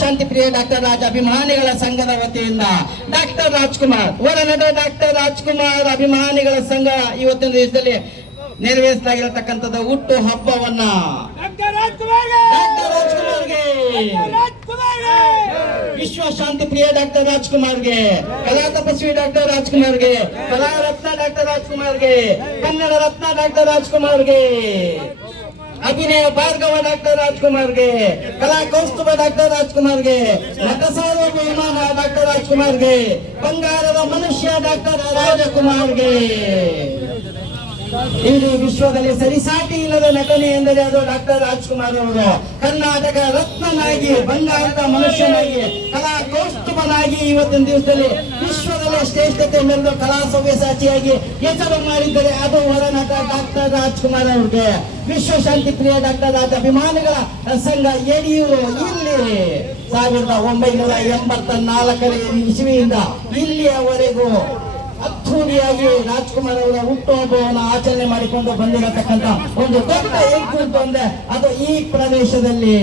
ಶಾಂತಿ ಪ್ರಿಯ doctor Raj ಅಭಿಮಾನಿಗಳ ಸಂಘದ ವತಿಯಿಂದ ಡಾಕ್ಟರ್ ರಾಜ್ಕುಮಾರ್ ಹೊರನಡೆ ಡಾಕ್ಟರ್ ರಾಜ್ಕುಮಾರ್ ಅಭಿಮಾನಿಗಳ ಸಂಘ ಇವತ್ತಿನ ದಿವಸದಲ್ಲಿ ನೆರವೇರಿಸಲಾಗಿರತಕ್ಕಂಥದ್ದು ಹುಟ್ಟು ಹಬ್ಬವನ್ನ ಡಾಕ್ಟರ್ ರಾಜ್ಕುಮಾರ್ಗೆ ವಿಶ್ವ ಶಾಂತಿ ಪ್ರಿಯ ಡಾಕ್ಟರ್ ರಾಜ್ಕುಮಾರ್ಗೆ, ಕಲಾ ತಪಸ್ವಿ ಡಾಕ್ಟರ್ ರಾಜ್ಕುಮಾರ್ಗೆ, ಕಲಾ ರತ್ನ ಡಾಕ್ಟರ್ ರಾಜ್ಕುಮಾರ್ಗೆ, ಕನ್ನಡ ರತ್ನ ಡಾಕ್ಟರ್ ರಾಜ್ಕುಮಾರ್ಗೆ, ಅಭಿನಯ ಭಾರ್ಗವ ಡಾಕ್ಟರ್ ರಾಜ್ಕುಮಾರ್ಗೆ, ಕಲಾ ಕೌಸ್ತುಭ ಡಾಕ್ಟರ್ ರಾಜ್ಕುಮಾರ್ಗೆ, ನಟ ಸಾರ್ವಭೌಮ ಡಾಕ್ಟರ್ ರಾಜ್ಕುಮಾರ್ಗೆ, ಬಂಗಾರದ ಮನುಷ್ಯ ಡಾಕ್ಟರ್ ರಾಜಕುಮಾರ್ಗೆ. ಇಡೀ ವಿಶ್ವದಲ್ಲಿ ಸರಿಸಾಟಿ ಇಲ್ಲದ ನಟನೆ ಎಂದರೆ ಅದು ಡಾಕ್ಟರ್ ರಾಜ್ಕುಮಾರ್ ಅವರು. ಕರ್ನಾಟಕ ರತ್ನನಾಗಿ, ಬಂಗಾರದ ಮನುಷ್ಯನಾಗಿ, ಕಲಾ ಕೌಸ್ತುಭನಾಗಿ ಇವತ್ತಿನ ದಿವಸದಲ್ಲಿ ವಿಶ್ವದಲ್ಲೇ ಶ್ರೇಷ್ಠತೆ ಮೆರೆದು ಕಲಾ ಸವ್ಯಸಾಚಿಯಾಗಿ ಹೆಸರು ಮಾಡಿದ್ದರೆ ಅದು ಹೊರನಟ ಡಾಕ್ಟರ್ ರಾಜ್ಕುಮಾರ್ ಅವ್ರಿಗೆ. ವಿಶ್ವ ಶಾಂತಿ ಪ್ರಿಯ ಡಾಕ್ಟರ್ ರಾಜ್ ಅಭಿಮಾನಿಗಳ ಸಂಘ ಯಡಿಯೂರು ಇಲ್ಲಿ 1984 ಇಸ್ವಿಯಿಂದ ಇಲ್ಲಿಯವರೆಗೂ ಅದ್ಧೂರಿಯಾಗಿ ರಾಜ್ಕುಮಾರ್ ಅವರ ಹುಟ್ಟುಹಬ್ಬವನ್ನು ಆಚರಣೆ ಮಾಡಿಕೊಂಡು ಬಂದಿರತಕ್ಕಂಥ ಒಂದು ದೊಡ್ಡ ಹೆಗ್ಗು ಅಂತಂದ್ರೆ ಅದು ಈ ಪ್ರದೇಶದಲ್ಲಿ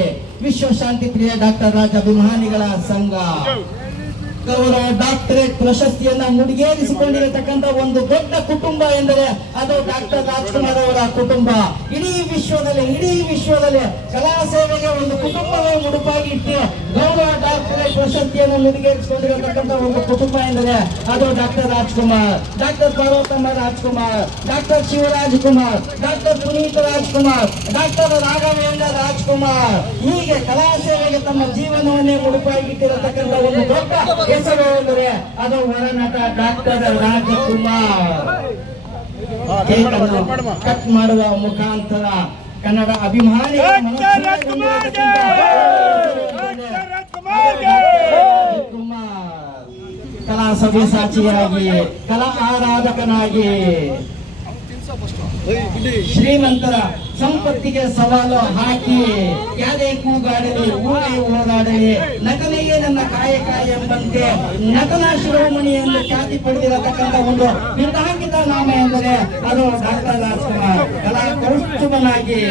ವಿಶ್ವ ಶಾಂತಿ ಪ್ರಿಯ ಡಾಕ್ಟರ್ ರಾಜ್ ಅಭಿಮಾನಿಗಳ ಸಂಘ. ಅವರ ಡಾಕ್ಟರೇಟ್ ಪ್ರಶಸ್ತಿಯನ್ನ ಮುಡಿಗೇರಿಸಿಕೊಂಡಿರತಕ್ಕಂಥ ಒಂದು ದೊಡ್ಡ ಕುಟುಂಬ ಎಂದರೆ ಅದು ಡಾಕ್ಟರ್ ರಾಜ್ಕುಮಾರ್ ಅವರ ಕುಟುಂಬ. ಇಡೀ ವಿಶ್ವದಲ್ಲಿ ಕಲಾ ಸೇವೆಗೆ ಒಂದು ಕುಟುಂಬವೇ ಮುಡುಪಾಗಿ ಇಟ್ಟು ಗೌರವ ಡಾಕ್ಟರೇಟ್ ಪ್ರಶಸ್ತಿಯನ್ನು ಮುಡಿಗೇರಿಸಿಕೊಂಡಿರತಕ್ಕಂಥ ಒಂದು ಕುಟುಂಬ ಎಂದರೆ ಅದು doctor Rajkumar, doctor Parvathamma Rajkumar, doctor Shivaraj Kumar, doctor Puneeth Rajkumar, doctor Raghavendra Rajkumar, ಹೀಗೆ ಕಲಾ ಸೇವೆಗೆ ತಮ್ಮ ಜೀವನವನ್ನೇ ಮುಡುಪಾಗಿಟ್ಟಿರತಕ್ಕಂಥ ಒಂದು ದೊಡ್ಡ ಹೆಸರು ಎಂದರೆ ಅದು ಹೊರನಟ ಡಾಕ್ಟರ್ ರಾಜಕುಮಾರ್. ಕಟ್ ಮಾಡುವ ಮುಖಾಂತರ ಕನ್ನಡ ಅಭಿಮಾನಿ ಕಲಾ ಸವ್ಯಸಾಚಿಯಾಗಿ, ಕಲಾ ಆರಾಧಕನಾಗಿ, ಶ್ರೀಮಂತರ ಸಂಪತ್ತಿಗೆ ಸವಾಲು ಹಾಕಿ ಯಾರೇ ಕೂಗಾಡಲಿ, ಊರೇ ಓಡಾಡಲಿ, ನಟನೆಯೇ ನನ್ನ ಕಾಯಕ ಎಂಬಂತೆ ನಟನಾ ಶಿರೋಮಣಿ ಎಂದು ಖ್ಯಾತಿ ಪಡೆದಿರತಕ್ಕಂಥ ಒಂದು ವಿಧಾಂಗಿತ ನಾಮ ಎಂದರೆ ಅದು ಡಾಕ್ಟರ್ ರಾಜ್ಕುಮಾರ್. ಕಲಾ ಕೌಸ್ತುಭನಾಗಿ,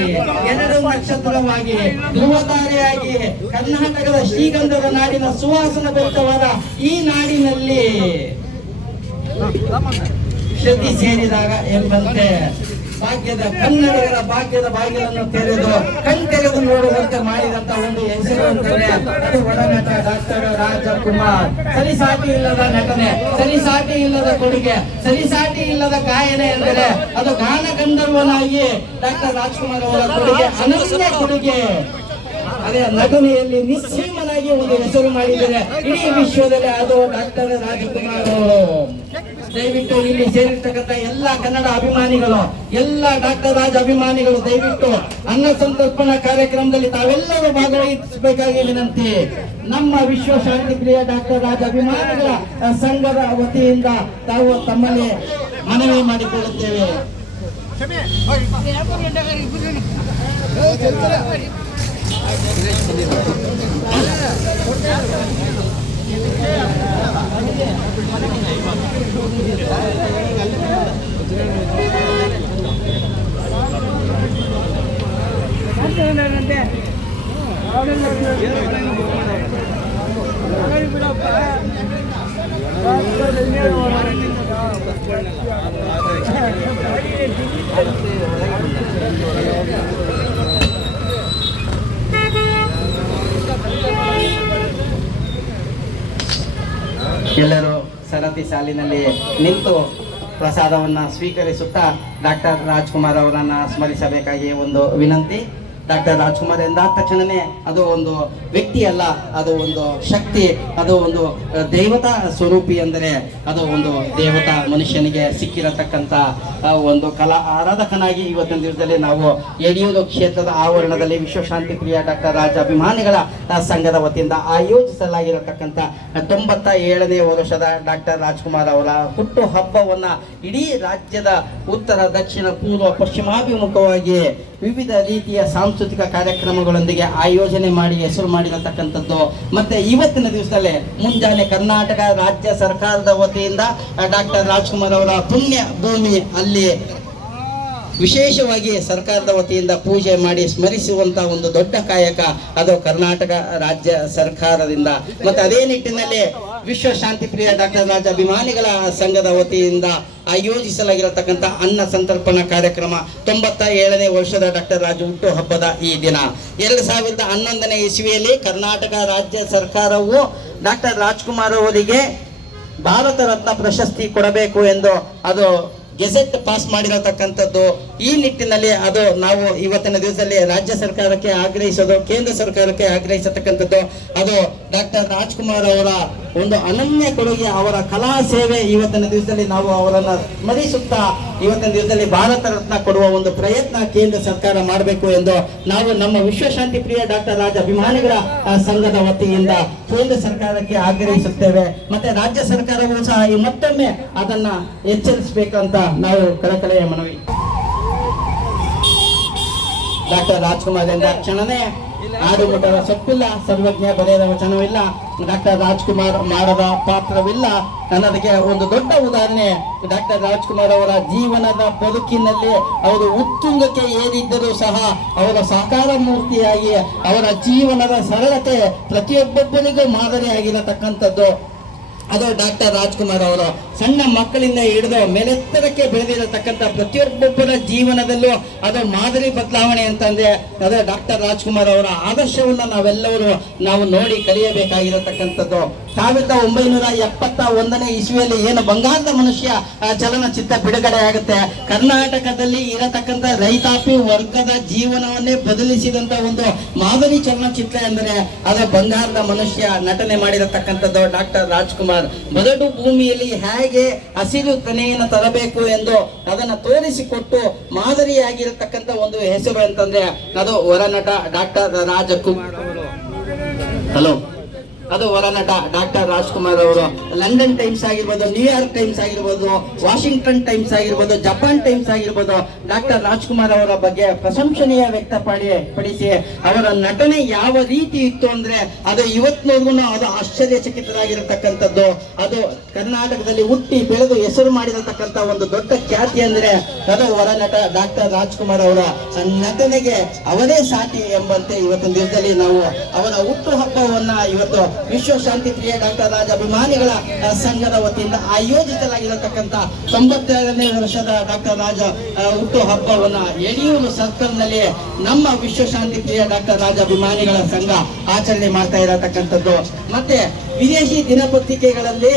2 ನಕ್ಷತ್ರವಾಗಿ, ಧ್ರುವತಾರೆಯಾಗಿ, ಕರ್ನಾಟಕದ ಶ್ರೀಗಂಧದ ನಾಡಿನ ಸುವಾಸನ ಭರಿತವಾದ ಈ ನಾಡಿನಲ್ಲಿ ಶ್ರುತಿ ಸೇರಿದಾಗ ಎಂಬಂತೆ ಭಾಗ್ಯದ ಕನ್ನಡಿಗರ ಭಾಗ್ಯದ ಬಾಗಿಲನ್ನು ತೆರೆದು ಕಣ್ತೆರೆದು ನೋಡುವಂತೆ ಮಾಡಿದಂತ ಒಂದು ಹೆಸರು ಅಂತಂದ್ರೆ ಅದು ಒಡನಟ ಡಾಕ್ಟರ್ ರಾಜಕುಮಾರ್. ಸರಿಸಾಟಿ ಇಲ್ಲದ ನಟನೆ, ಸರಿಸಾಟಿ ಇಲ್ಲದ ಕೊಡುಗೆ, ಸರಿಸಾಟಿ ಇಲ್ಲದ ಗಾಯನ ಎಂದರೆ ಅದು ಗಾನ ಗಂಧರ್ವನಾಗಿ ಡಾಕ್ಟರ್ ರಾಜ್ಕುಮಾರ್ ಅವರ ಕೊಡುಗೆ ಅನನ್ಯ ಕೊಡುಗೆ. ಅದೇ ನಟನೆಯಲ್ಲಿ ನಿಸ್ಸೀಮನಾಗಿ ಒಂದು ಹೆಸರು ಮಾಡಿದರೆ ಇಡೀ ವಿಶ್ವದಲ್ಲಿ ಅದು ಡಾಕ್ಟರ್ ರಾಜಕುಮಾರ್ ಅವರು. ದಯವಿಟ್ಟು ಇಲ್ಲಿ ಸೇರಿರ್ತಕ್ಕಂಥ ಎಲ್ಲ ಕನ್ನಡ ಅಭಿಮಾನಿಗಳು, ಎಲ್ಲ ಡಾಕ್ಟರ್ ರಾಜ್ ಅಭಿಮಾನಿಗಳು ದಯವಿಟ್ಟು ಅನ್ನ ಸಂತರ್ಪಣಾ ಕಾರ್ಯಕ್ರಮದಲ್ಲಿ ತಾವೆಲ್ಲರೂ ಭಾಗವಹಿಸಬೇಕಾಗಿ ವಿನಂತಿ. ನಮ್ಮ ವಿಶ್ವ ಶಾಂತಿ ಪ್ರಿಯ ಡಾಕ್ಟರ್ ರಾಜ್ ಅಭಿಮಾನಿಗಳ ಸಂಘದ ವತಿಯಿಂದ ತಾವು ತಮ್ಮಲ್ಲಿ ಮನವಿ ಮಾಡಿಕೊಳ್ಳುತ್ತೇವೆ. ಎಲ್ಲರೂ ಸರತಿ ಸಾಲಿನಲ್ಲಿ ನಿಂತು ಪ್ರಸಾದವನ್ನು ಸ್ವೀಕರಿಸುತ್ತಾ ಡಾಕ್ಟರ್ ರಾಜ್ಕುಮಾರ್ ಅವರನ್ನು ಸ್ಮರಿಸಬೇಕಾಗಿ ಒಂದು ವಿನಂತಿ. ಡಾಕ್ಟರ್ ರಾಜ್ಕುಮಾರ್ ಎಂದಾದ ತಕ್ಷಣವೇ ಅದು ಒಂದು ವ್ಯಕ್ತಿ ಅಲ್ಲ, ಅದು ಒಂದು ಶಕ್ತಿ, ಅದು ಒಂದು ದೇವತಾ ಸ್ವರೂಪಿ ಎಂದರೆ ಅದು ಒಂದು ದೇವತಾ ಮನುಷ್ಯನಿಗೆ ಸಿಕ್ಕಿರತಕ್ಕಂಥ ಒಂದು ಕಲಾ ಆರಾಧಕನಾಗಿ ಇವತ್ತಿನ ದಿವಸದಲ್ಲಿ ನಾವು ಯಡಿಯೂರು ಕ್ಷೇತ್ರದ ಆವರಣದಲ್ಲಿ ವಿಶ್ವಶಾಂತಿ ಪ್ರಿಯ ಡಾಕ್ಟರ್ ರಾಜ ಅಭಿಮಾನಿಗಳ ಸಂಘದ ವತಿಯಿಂದ ಆಯೋಜಿಸಲಾಗಿರತಕ್ಕಂಥ 97ನೇ ವರ್ಷದ ಡಾಕ್ಟರ್ ರಾಜ್ಕುಮಾರ್ ಅವರ ಹುಟ್ಟು ಹಬ್ಬವನ್ನು ಇಡೀ ರಾಜ್ಯದ ಉತ್ತರ, ದಕ್ಷಿಣ, ಪೂರ್ವ, ಪಶ್ಚಿಮಾಭಿಮುಖವಾಗಿ ವಿವಿಧ ರೀತಿಯ ಸಾಂಸ್ಕೃತಿಕ ಕಾರ್ಯಕ್ರಮಗಳೊಂದಿಗೆ ಆಯೋಜನೆ ಮಾಡಿ ಹೆಸರು ಮಾಡಿರತಕ್ಕಂಥದ್ದು. ಮತ್ತೆ ಇವತ್ತಿನ ದಿವಸದಲ್ಲೇ ಮುಂಜಾನೆ ಕರ್ನಾಟಕ ರಾಜ್ಯ ಸರ್ಕಾರದ ವತಿಯಿಂದ ಡಾಕ್ಟರ್ ರಾಜ್ಕುಮಾರ್ ಅವರ ಪುಣ್ಯ ಭೂಮಿ ಅಲ್ಲಿ ವಿಶೇಷವಾಗಿ ಸರ್ಕಾರದ ವತಿಯಿಂದ ಪೂಜೆ ಮಾಡಿ ಸ್ಮರಿಸುವಂತ ಒಂದು ದೊಡ್ಡ ಕಾಯಕ ಅದು ಕರ್ನಾಟಕ ರಾಜ್ಯ ಸರ್ಕಾರದಿಂದ. ಮತ್ತು ಅದೇ ನಿಟ್ಟಿನಲ್ಲಿ ವಿಶ್ವ ಶಾಂತಿ ಪ್ರಿಯ ಡಾಕ್ಟರ್ ರಾಜ ಅಭಿಮಾನಿಗಳ ಸಂಘದ ವತಿಯಿಂದ ಆಯೋಜಿಸಲಾಗಿರತಕ್ಕಂಥ ಅನ್ನ ಸಂತರ್ಪಣಾ ಕಾರ್ಯಕ್ರಮ 97ನೇ ವರ್ಷದ ಡಾಕ್ಟರ್ ರಾಜ ಹುಟ್ಟು ಹಬ್ಬದ ಈ ದಿನ 2011ನೇ ಇಸ್ವಿಯಲ್ಲಿ ಕರ್ನಾಟಕ ರಾಜ್ಯ ಸರ್ಕಾರವು ಡಾಕ್ಟರ್ ರಾಜ್ಕುಮಾರ್ ಅವರಿಗೆ ಭಾರತ ರತ್ನ ಪ್ರಶಸ್ತಿ ಕೊಡಬೇಕು ಎಂದು ಅದು ಗೆಜೆಟ್ ಪಾಸ್ ಮಾಡಿರತಕ್ಕಂಥದ್ದು. ಈ ನಿಟ್ಟಿನಲ್ಲಿ ಅದು ನಾವು ಇವತ್ತಿನ ದಿವಸದಲ್ಲಿ ರಾಜ್ಯ ಸರ್ಕಾರಕ್ಕೆ ಆಗ್ರಹಿಸೋದು, ಕೇಂದ್ರ ಸರ್ಕಾರಕ್ಕೆ ಆಗ್ರಹಿಸತಕ್ಕಂಥದ್ದು ಅದು ಡಾಕ್ಟರ್ ರಾಜ್ಕುಮಾರ್ ಅವರ ಒಂದು ಅನನ್ಯ ಕೊಡುಗೆ, ಅವರ ಕಲಾ ಸೇವೆ. ಇವತ್ತಿನ ದಿವಸದಲ್ಲಿ ನಾವು ಅವರನ್ನ ಸ್ಮರಿಸುತ್ತಾ ಇವತ್ತಿನ ದಿವಸದಲ್ಲಿ ಭಾರತ ರತ್ನ ಕೊಡುವ ಒಂದು ಪ್ರಯತ್ನ ಕೇಂದ್ರ ಸರ್ಕಾರ ಮಾಡಬೇಕು ಎಂದು ನಾವು ನಮ್ಮ ವಿಶ್ವಶಾಂತಿ ಪ್ರಿಯ ಡಾಕ್ಟರ್ ರಾಜ ಅಭಿಮಾನಿಗಳ ಸಂಘದ ವತಿಯಿಂದ ಕೇಂದ್ರ ಸರ್ಕಾರಕ್ಕೆ ಆಗ್ರಹಿಸುತ್ತೇವೆ. ಮತ್ತೆ ರಾಜ್ಯ ಸರ್ಕಾರವೂ ಸಹ ಮತ್ತೊಮ್ಮೆ ಅದನ್ನ ಎಚ್ಚರಿಸಬೇಕಂತ ನಾವು ಕಳಕಳಿಯ ಮನವಿ. ಡಾಕ್ಟರ್ ರಾಜ್ಕುಮಾರ್ ಎಂದ ಕ್ಷಣನೇ ಆಡು ಮುಟ್ಟದ ಸೊಪ್ಪಿಲ್ಲ, ಸರ್ವಜ್ಞ ಬರೆಯದ ವಚನವಿಲ್ಲ, ಡಾಕ್ಟರ್ ರಾಜ್ಕುಮಾರ್ ಮಾಡದ ಪಾತ್ರವಿಲ್ಲ ಅನ್ನೋದಕ್ಕೆ ಒಂದು ದೊಡ್ಡ ಉದಾಹರಣೆ ಡಾಕ್ಟರ್ ರಾಜ್ಕುಮಾರ್ ಅವರ ಜೀವನದ ಬದುಕಿನಲ್ಲಿ ಅವರು ಉತ್ತುಂಗಕ್ಕೆ ಏರಿದ್ದರೂ ಸಹ ಅವರ ಸಾಕಾರ ಮೂರ್ತಿಯಾಗಿ ಅವರ ಜೀವನದ ಸರಳತೆ ಪ್ರತಿಯೊಬ್ಬೊಬ್ಬರಿಗೂ ಮಾದರಿಯಾಗಿರತಕ್ಕಂಥದ್ದು ಅದು ಡಾಕ್ಟರ್ ರಾಜ್ಕುಮಾರ್ ಅವರು. ಸಣ್ಣ ಮಕ್ಕಳಿಂದ ಹಿಡಿದು ಮೇಲೆತ್ತರಕ್ಕೆ ಬೆಳೆದಿರತಕ್ಕಂಥ ಪ್ರತಿಯೊಬ್ಬೊಬ್ಬರ ಜೀವನದಲ್ಲೂ ಅದು ಮಾದರಿ ಬದಲಾವಣೆ ಅಂತಂದ್ರೆ ಅದು ಡಾಕ್ಟರ್ ರಾಜ್ಕುಮಾರ್ ಅವರ ಆದರ್ಶವನ್ನು ನಾವೆಲ್ಲರೂ ನಾವು ನೋಡಿ ಕಲಿಯಬೇಕಾಗಿರತಕ್ಕಂಥದ್ದು. 1971ನೇ ಇಸ್ವಿಯಲ್ಲಿ ಏನು ಬಂಗಾರದ ಮನುಷ್ಯ ಚಲನಚಿತ್ರ ಬಿಡುಗಡೆ ಆಗುತ್ತೆ, ಕರ್ನಾಟಕದಲ್ಲಿ ಇರತಕ್ಕಂಥ ರೈತಾಪಿ ವರ್ಗದ ಜೀವನವನ್ನೇ ಬದಲಿಸಿದಂತ ಒಂದು ಮಾದರಿ ಚಲನಚಿತ್ರ ಎಂದರೆ ಅದು ಬಂಗಾರದ ಮನುಷ್ಯ. ನಟನೆ ಮಾಡಿರತಕ್ಕಂಥದ್ದು ಡಾಕ್ಟರ್ ರಾಜ್ಕುಮಾರ್. ಬರಡು ಭೂಮಿಯಲ್ಲಿ ಹೇಗೆ ಹಸಿರು ತನೆಯನ್ನು ತರಬೇಕು ಎಂದು ಅದನ್ನು ತೋರಿಸಿಕೊಟ್ಟು ಮಾದರಿಯಾಗಿರತಕ್ಕಂಥ ಒಂದು ಹೆಸರು ಅಂತಂದ್ರೆ ಅದು ಹೊರನಟ ಡಾಕ್ಟರ್ ರಾಜಕುಮಾರ್ ಅವರು. ಹಲೋ, ಅದು ಹೊರನಟ ಡಾಕ್ಟರ್ ರಾಜ್ಕುಮಾರ್ ಅವರು. ಲಂಡನ್ ಟೈಮ್ಸ್ ಆಗಿರ್ಬೋದು, ನ್ಯೂಯಾರ್ಕ್ ಟೈಮ್ಸ್ ಆಗಿರ್ಬೋದು, ವಾಷಿಂಗ್ಟನ್ ಟೈಮ್ಸ್ ಆಗಿರ್ಬೋದು, ಜಪಾನ್ ಟೈಮ್ಸ್ ಆಗಿರ್ಬೋದು, ಡಾಕ್ಟರ್ ರಾಜ್ಕುಮಾರ್ ಅವರ ಬಗ್ಗೆ ಪ್ರಶಂಸನೀಯ ವ್ಯಕ್ತಪಡಿಸಿ ಅವರ ನಟನೆ ಯಾವ ರೀತಿ ಇತ್ತು ಅಂದ್ರೆ ಅದು ಇವತ್ತಿನವರೆಗೂ ಅದು ಆಶ್ಚರ್ಯಚಕಿತರಾಗಿರತಕ್ಕಂಥದ್ದು. ಅದು ಕರ್ನಾಟಕದಲ್ಲಿ ಹುಟ್ಟಿ ಬೆಳೆದು ಹೆಸರು ಮಾಡಿರತಕ್ಕಂಥ ಒಂದು ದೊಡ್ಡ ಖ್ಯಾತಿ ಅಂದ್ರೆ ಅದು ಹೊರನಟ ಡಾಕ್ಟರ್ ರಾಜ್ಕುಮಾರ್ ಅವರ ನಟನೆಗೆ ಅವರೇ ಸಾಟಿ ಎಂಬಂತೆ ಇವತ್ತಿನ ದಿವಸದಲ್ಲಿ ನಾವು ಅವರ ಹುಟ್ಟು ಹಬ್ಬವನ್ನ ಇವತ್ತು ವಿಶ್ವ ಶಾಂತಿ ಪ್ರಿಯ ಡಾಕ್ಟರ್ ರಾಜ ಅಭಿಮಾನಿಗಳ ಸಂಘದ ವತಿಯಿಂದ ಆಯೋಜಿಸಲಾಗಿರತಕ್ಕಂಥ 97ನೇ ವರ್ಷದ ಡಾಕ್ಟರ್ ರಾಜ ಹುಟ್ಟು ಹಬ್ಬವನ್ನ ಯಡಿಯೂರು ಸರ್ಕಲ್ ನಲ್ಲಿ ನಮ್ಮ ವಿಶ್ವ ಶಾಂತಿ ಪ್ರಿಯ ಡಾಕ್ಟರ್ ರಾಜ ಅಭಿಮಾನಿಗಳ ಸಂಘ ಆಚರಣೆ ಮಾಡ್ತಾ ಇರತಕ್ಕಂಥದ್ದು. ಮತ್ತೆ ವಿದೇಶಿ ದಿನಪತ್ರಿಕೆಗಳಲ್ಲಿ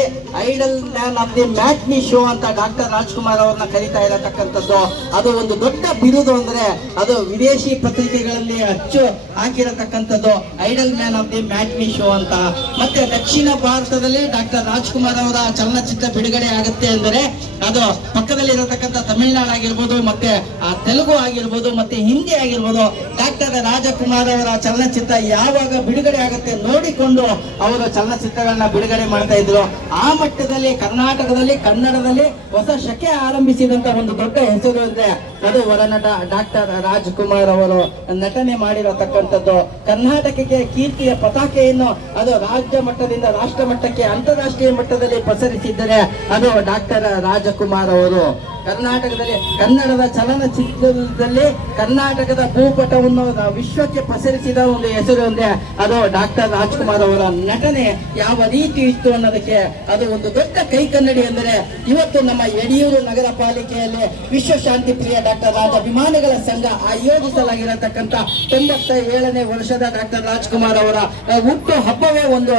idol man of the matinee show ಅಂತ ಡಾಕ್ಟರ್ ರಾಜ್ಕುಮಾರ್ ಅವ್ರನ್ನ ಕರೀತಾ ಇರತಕ್ಕಂಥದ್ದು. ಅದು ಒಂದು ದೊಡ್ಡ ಬಿರುದು ಅಂದ್ರೆ ಅದು ವಿದೇಶಿ ಪತ್ರಿಕೆಗಳಲ್ಲಿ ಅಚ್ಚು ಹಾಕಿರತಕ್ಕಂಥದ್ದು idol man of the matinee show ಅಂತ. ಮತ್ತೆ ದಕ್ಷಿಣ ಭಾರತದಲ್ಲಿ ಡಾಕ್ಟರ್ ರಾಜ್ಕುಮಾರ್ ಅವರ ಚಲನಚಿತ್ರ ಬಿಡುಗಡೆ ಆಗುತ್ತೆ ಅಂದರೆ ಅದು ಪಕ್ಕದಲ್ಲಿ ಇರತಕ್ಕಂಥ ತಮಿಳುನಾಡು ಆಗಿರ್ಬೋದು, ಮತ್ತೆ ತೆಲುಗು ಆಗಿರ್ಬೋದು, ಮತ್ತೆ ಹಿಂದಿ ಆಗಿರ್ಬೋದು, ಡಾಕ್ಟರ್ ರಾಜಕುಮಾರ್ ಅವರ ಚಲನಚಿತ್ರ ಯಾವಾಗ ಬಿಡುಗಡೆ ಆಗುತ್ತೆ ನೋಡಿಕೊಂಡು ಅವರು ಚಲನಚಿತ್ರಗಳನ್ನ ಬಿಡುಗಡೆ ಮಾಡ್ತಾ ಇದ್ರು. ಆ ಮಟ್ಟದಲ್ಲಿ ಕರ್ನಾಟಕದಲ್ಲಿ ಕನ್ನಡದಲ್ಲಿ ಹೊಸ ಶಕೆ ಆರಂಭಿಸಿದಂತ ಒಂದು ದೊಡ್ಡ ಹೆಸರು ಅಂದ್ರೆ ಅದು ಹೊರನಟ ಡಾಕ್ಟರ್ ರಾಜ್ಕುಮಾರ್ ಅವರು ನಟನೆ ಮಾಡಿರತಕ್ಕಂಥದ್ದು. ಕರ್ನಾಟಕಕ್ಕೆ ಕೀರ್ತಿಯ ಪತಾಕೆಯನ್ನು ಅದು ರಾಜ್ಯ ಮಟ್ಟದಿಂದ ರಾಷ್ಟ್ರ ಮಟ್ಟಕ್ಕೆ ಅಂತಾರಾಷ್ಟ್ರೀಯ ಮಟ್ಟದಲ್ಲಿ ಪಸರಿಸಿದ್ದರೆ ಅದು ಡಾಕ್ಟರ್ ರಾಜಕುಮಾರ್ ಅವರು. ಕರ್ನಾಟಕದಲ್ಲಿ ಕನ್ನಡದ ಚಲನಚಿತ್ರದಲ್ಲಿ ಕರ್ನಾಟಕದ ಭೂಪಟವನ್ನು ವಿಶ್ವಕ್ಕೆ ಪಸರಿಸಿದ ಒಂದು ಹೆಸರು ಅಂದ್ರೆ ಅದು ಡಾಕ್ಟರ್ ರಾಜ್ಕುಮಾರ್ ಅವರ ನಟನೆ ಯಾವ ರೀತಿ ಇತ್ತು ಅನ್ನೋದಕ್ಕೆ ಅದು ಒಂದು ದೊಡ್ಡ ಕೈಕನ್ನಡಿ. ಅಂದರೆ ಇವತ್ತು ನಮ್ಮ ಯಡಿಯೂರು ನಗರ ಪಾಲಿಕೆಯಲ್ಲಿ ವಿಶ್ವ ಶಾಂತಿ ಪ್ರಿಯ ಡಾಕ್ಟರ್ ರಾಜ ಅಭಿಮಾನಿಗಳ ಸಂಘ ಆಯೋಜಿಸಲಾಗಿರತಕ್ಕಂಥ 97ನೇ ವರ್ಷದ ಡಾಕ್ಟರ್ ರಾಜ್ಕುಮಾರ್ ಅವರ ಹುಟ್ಟು ಹಬ್ಬವೇ ಒಂದು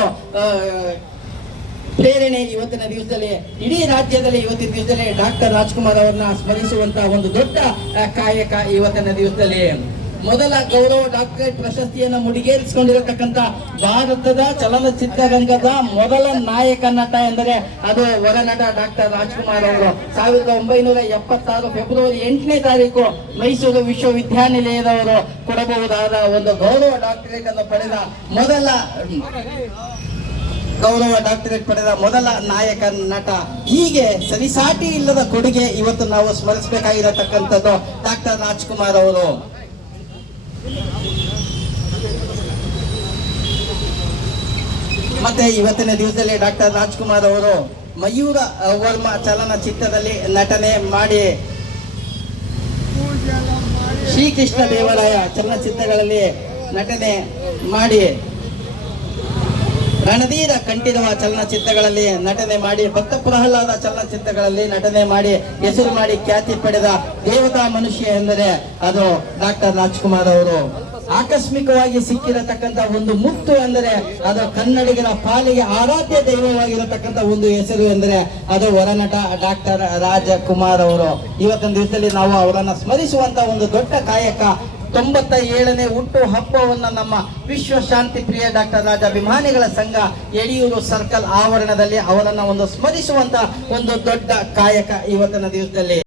ಪ್ರೇರಣೆ. ಇವತ್ತಿನ ದಿವಸದಲ್ಲಿ ಇಡೀ ರಾಜ್ಯದಲ್ಲಿ ಇವತ್ತಿನ ದಿವಸದಲ್ಲಿ ಡಾಕ್ಟರ್ ರಾಜ್ಕುಮಾರ್ ಅವರನ್ನ ಸ್ಮರಿಸುವಂತ ಒಂದು ದೊಡ್ಡ ಕಾಯಕ. ಇವತ್ತಿನ ದಿವಸದಲ್ಲಿ ಮೊದಲ ಗೌರವ ಡಾಕ್ಟರೇಟ್ ಪ್ರಶಸ್ತಿಯನ್ನು ಮುಡಿಗೇರಿಸಿಕೊಂಡಿರತಕ್ಕಂಥ ಭಾರತದ ಚಲನಚಿತ್ರರಂಗದ ಮೊದಲ ನಾಯಕ ನಟ ಎಂದರೆ ಅದು ಹೊರನಟ ಡಾಕ್ಟರ್ ರಾಜ್ಕುಮಾರ್ ಅವರು. 1976 ಫೆಬ್ರವರಿ 8ನೇ ತಾರೀಕು ಮೈಸೂರು ವಿಶ್ವವಿದ್ಯಾನಿಲಯದವರು ಕೊಡಬಹುದಾದ ಒಂದು ಗೌರವ ಡಾಕ್ಟರೇಟ್ ಅನ್ನು ಪಡೆದ ಮೊದಲ ನಾಯಕ ನಟ. ಹೀಗೆ ಸರಿಸಾಟಿ ಇಲ್ಲದ ಕೊಡುಗೆ ಇವತ್ತು ನಾವು ಸ್ಮರಿಸಬೇಕಾಗಿರತಕ್ಕಂಥದ್ದು ಡಾಕ್ಟರ್ ರಾಜ್ಕುಮಾರ್ ಅವರು. ಮತ್ತೆ ಇವತ್ತಿನ ದಿವಸದಲ್ಲಿ ಡಾಕ್ಟರ್ ರಾಜ್ಕುಮಾರ್ ಅವರು ಮಯೂರ ವರ್ಮ ಚಲನಚಿತ್ರದಲ್ಲಿ ನಟನೆ ಮಾಡಿ ಶ್ರೀಕೃಷ್ಣ ದೇವರಾಯ ಚಲನಚಿತ್ರಗಳಲ್ಲಿ ನಟನೆ ಮಾಡಿ, ರಣಧೀರ ಕಂಠೀರವ ಚಲನಚಿತ್ರಗಳಲ್ಲಿ ನಟನೆ ಮಾಡಿ, ಭಕ್ತ ಪ್ರಹ್ಲಾದ ಚಲನಚಿತ್ರಗಳಲ್ಲಿ ನಟನೆ ಮಾಡಿ ಹೆಸರು ಮಾಡಿ ಖ್ಯಾತಿ ಪಡೆದ ದೇವತಾ ಮನುಷ್ಯ ಎಂದರೆ ಅದು ಡಾಕ್ಟರ್ ರಾಜ್ಕುಮಾರ್ ಅವರು. ಆಕಸ್ಮಿಕವಾಗಿ ಸಿಕ್ಕಿರತಕ್ಕಂತ ಒಂದು ಮುತ್ತು ಎಂದರೆ ಅದು ಕನ್ನಡಿಗರ ಪಾಲಿಗೆ ಆರಾಧ್ಯ ದೈವವಾಗಿರತಕ್ಕಂತ ಒಂದು ಹೆಸರು ಎಂದರೆ ಅದು ಹೊರನಟ ಡಾಕ್ಟರ್ ರಾಜಕುಮಾರ್ ಅವರು. ಇವತ್ತಿನ ದಿವಸದಲ್ಲಿ ನಾವು ಅವರನ್ನ ಸ್ಮರಿಸುವಂತ ಒಂದು ದೊಡ್ಡ ಕಾಯಕ 97ನೇ ಹುಟ್ಟು ಹಬ್ಬವನ್ನ ನಮ್ಮ ವಿಶ್ವ ಶಾಂತಿ ಪ್ರಿಯ ಡಾಕ್ಟರ್ ರಾಜಾಭಿಮಾನಿಗಳ ಸಂಘ ಯಡಿಯೂರು ಸರ್ಕಲ್ ಆವರಣದಲ್ಲಿ ಅವರನ್ನ ಒಂದು ಸ್ಮರಿಸುವಂತ ಒಂದು ದೊಡ್ಡ ಕಾಯಕ ಇವತ್ತಿನ ದಿವಸದಲ್ಲಿ.